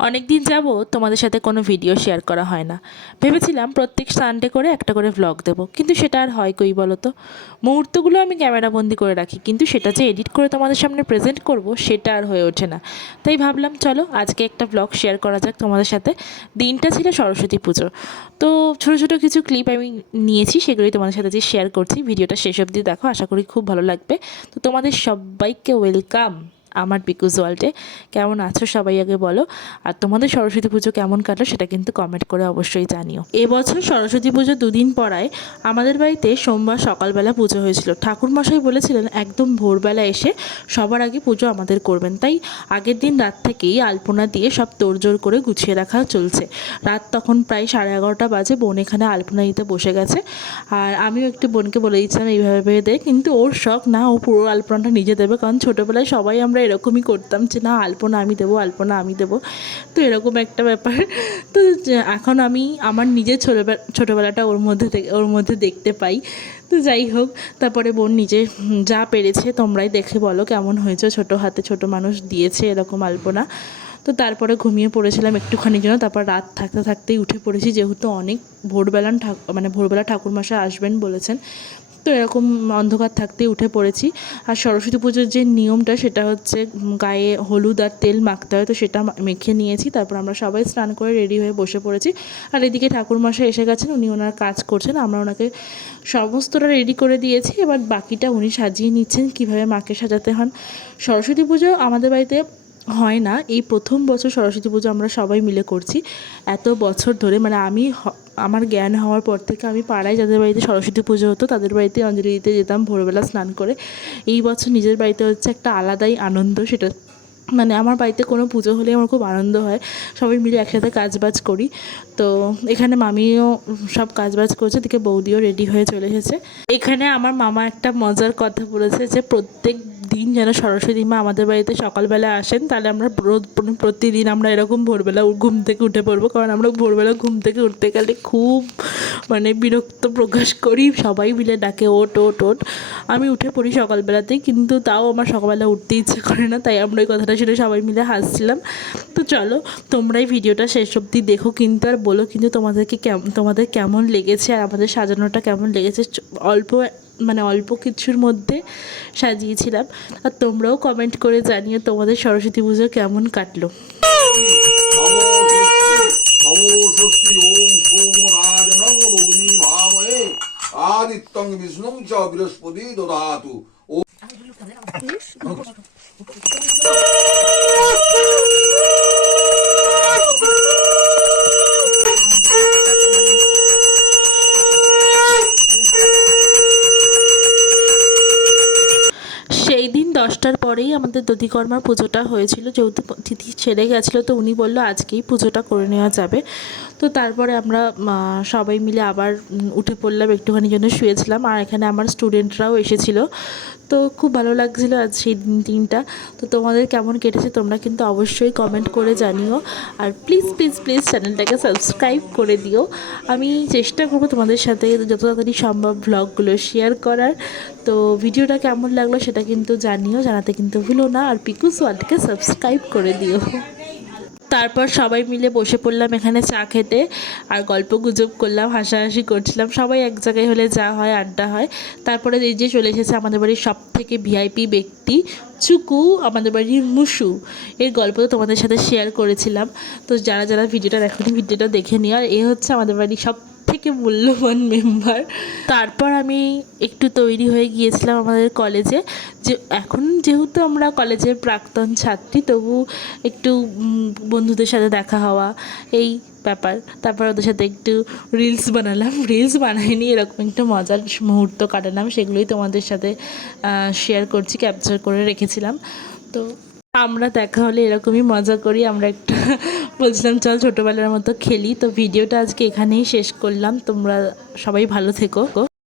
অনেক দিন যাব তোমাদের সাথে কোনো ভিডিও শেয়ার করা হয় না। ভেবেছিলাম প্রত্যেক সানডে করে একটা করে ভ্লগ দেবো, কিন্তু সেটা আর হয় কই বলো তো। মুহূর্তগুলো আমি ক্যামেরাবন্দি করে রাখি, কিন্তু সেটা যে এডিট করে তোমাদের সামনে প্রেজেন্ট করব সেটা আর হয়ে ওঠে না। তাই ভাবলাম চলো আজকে একটা ভ্লগ শেয়ার করা যাক তোমাদের সাথে। দিনটা ছিল সরস্বতী পুজো, তো ছোটো ছোটো কিছু ক্লিপ আমি নিয়েছি, সেগুলোই তোমাদের সাথে যে শেয়ার করছি। ভিডিওটা শেষ অবধি দেখো, আশা করি খুব ভালো লাগবে। তো তোমাদের সবাইকে ওয়েলকাম আমার পিকুস ওয়ার্ল্ডে। কেমন আছো সবাই আগে বলো, আর তোমাদের সরস্বতী পুজো কেমন কাটলো সেটা কিন্তু কমেন্ট করে অবশ্যই জানিও। এবছর সরস্বতী পুজো দুদিন পরায় আমাদের বাড়িতে সোমবার সকালবেলা পুজো হয়েছিল। ঠাকুরমশাই বলেছিলেন একদম ভোরবেলা এসে সবার আগে পুজো আমাদের করবেন, তাই আগের দিন রাত থেকেই আলপনা দিয়ে সব তোড়জোড় করে গুছিয়ে রাখা চলছে। রাত তখন প্রায় 11:30 বাজে, বোন এখানে আলপনা দিতে বসে গেছে। আর আমিও একটু বোনকে বলে দিচ্ছিলাম এইভাবে ভেবে দে, কিন্তু ওর শখ না, ও পুরো আলপনাটা নিজে দেবে, কারণ ছোটোবেলায় সবাই আমরা এরকমই করতাম যে না আলপনা আমি দেবো, আলপনা আমি দেবো। তো এরকম একটা ব্যাপার। তো এখন আমি আমার নিজের ছোটোবেলাটা ওর মধ্যে দেখতে পাই। তো যাই হোক, তারপরে বোন নিজে যা পেরেছে, তোমরাই দেখে বলো কেমন হয়েছে। ছোটো হাতে ছোটো মানুষ দিয়েছে এরকম আলপনা। তো তারপরে ঘুমিয়ে পড়েছিলাম একটুখানির জন্য, তারপর রাত থাকতে থাকতেই উঠে পড়েছি, যেহেতু অনেক ভোরবেলা ঠাকুরমশাই আসবেন বলেছেন। তো এরকম অন্ধকার থাকতেই উঠে পড়েছি। আর সরস্বতী পুজোর যে নিয়মটা সেটা হচ্ছে গায়ে হলুদ আর তেল মাখতে হয়, তো সেটা মেখে নিয়েছি। তারপর আমরা সবাই স্নান করে রেডি হয়ে বসে পড়েছি। আর এদিকে ঠাকুরমশাই এসে গেছেন, উনি ওনার কাজ করছেন, আমরা ওনাকে সমস্তটা রেডি করে দিয়েছি। এবার বাকিটা উনি সাজিয়ে নিচ্ছেন কীভাবে মাকে সাজাতে হন। সরস্বতী পুজো আমাদের বাড়িতে হয় না, এই প্রথম বছর সরস্বতী পুজো আমরা সবাই মিলে করছি এত বছর ধরে। মানে আমার জ্ঞান হওয়ার পর থেকে আমি পাড়ায় যাদের বাড়িতে সরস্বতী পুজো হতো তাদের বাড়িতে অঞ্জলি দিতে যেতাম ভোরবেলা স্নান করে। এই বছর নিজের বাড়িতে হচ্ছে একটা আলাদাই আনন্দ। সেটা মানে আমার বাড়িতে কোনো পুজো হলে আমার খুব আনন্দ হয়, সবাই মিলে একসাথে কাজবাজ করি। তো এখানে মামিও সব কাজবাজ করছে, দিকে বৌদিও রেডি হয়ে চলে এসেছে। এখানে আমার মামা একটা মজার কথা বলেছে যে প্রত্যেক দিন যেন সরস্বতী মা আমাদের বাড়িতে সকালবেলা আসেন, তাহলে আমরা প্রতিদিন আমরা এরকম ভোরবেলা ঘুম থেকে উঠে পড়বো। কারণ আমরা ভোরবেলা ঘুম থেকে উঠতে গেলে খুব মানে বিরক্ত প্রকাশ করি, সবাই মিলে ডাকে ওঠ ওঠ ওঠ। আমি উঠে পড়ি সকালবেলাতেই, কিন্তু তাও আমার সকালবেলা উঠতে ইচ্ছে করে না, তাই আমরা ওই কথাটা শুনে সবাই মিলে হাসছিলাম। তো চলো তোমরাই ভিডিওটা শেষ অবধি দেখো কিন্তু, আর বলো কিন্তু তোমাদের কেমন লেগেছে, আর আমাদের সাজানোটা কেমন লেগেছে। অল্প কিছুর মধ্যে সাজিয়েছিলাম। আর তোমরাও কমেন্ট করে জানিও তোমাদের সরস্বতী পুজো কেমন কাটলো। আদিত্যং বিষ্ণুং চ বৃহস্পতি দদাতু। সেই দিন 10টার পরেই আমাদের দধিকর্মার পুজোটা হয়েছিল, যেহেতু তিথি ছেড়ে গেছিলো, তো উনি বললো আজকেই পুজোটা করে নেওয়া যাবে। তো তারপরে আমরা সবাই মিলে আবার উঠে পড়লাম, একটুখানি জন্য শুয়েছিলাম। আর এখানে আমার স্টুডেন্টরাও এসেছিলো, তো খুব ভালো লাগছিলো আজ সেই দিনটা। তো তোমাদের কেমন কেটেছে তোমরা কিন্তু অবশ্যই কমেন্ট করে জানিও। আর প্লিজ প্লিজ প্লিজ চ্যানেলটাকে সাবস্ক্রাইব করে দিও। আমি চেষ্টা করবো তোমাদের সাথে যত তাড়াতাড়ি সম্ভব ভ্লগগুলো শেয়ার করার। তো ভিডিওটা কেমন লাগলো সেটা কিন্তু জানাতে কিন্তু ভুলো না। আর পিকুস ওয়ার্ল্ডকে সাবস্ক্রাইব করে দিও। তারপর সবাই মিলে বসে পড়লাম এখানে চা খেতে, আর গল্প গুজব করলাম, হাসাহাসি করছিলাম। সবাই এক জায়গায় হলে যা হয় আড্ডা হয়। তারপরে এই যে চলে এসেছে আমাদের বাড়ির সব থেকে ভিআইপি ব্যক্তি চুকু, আমাদের বাড়ির মুসু। এর গল্প তো তোমাদের সাথে শেয়ার করেছিলাম। তো যারা যারা ভিডিওটা দেখেনি ভিডিওটা দেখে নিও। আর এ হচ্ছে আমাদের বাড়ির সব থেকে মূল্যবান মেম্বার। তারপর আমি একটু তৈরি হয়ে গিয়েছিলাম আমাদের কলেজে। এখন যেহেতু আমরা কলেজের প্রাক্তন ছাত্রী, তবু একটু বন্ধুদের সাথে দেখা হওয়া এই ব্যাপার। তারপর ওদের সাথে একটু রিলস বানাইনি, এরকম একটা মজার মুহূর্ত কাটালাম, সেগুলোই তোমাদের সাথে শেয়ার করছি, ক্যাপচার করে রেখেছিলাম। তো আমরা দেখা হলে এরকমই মজা করি। আমরা একটা বলছিলাম চল ছোটোবেলার মতো খেলি। তো ভিডিওটা আজকে এখানেই শেষ করলাম, তোমরা সবাই ভালো থেকো।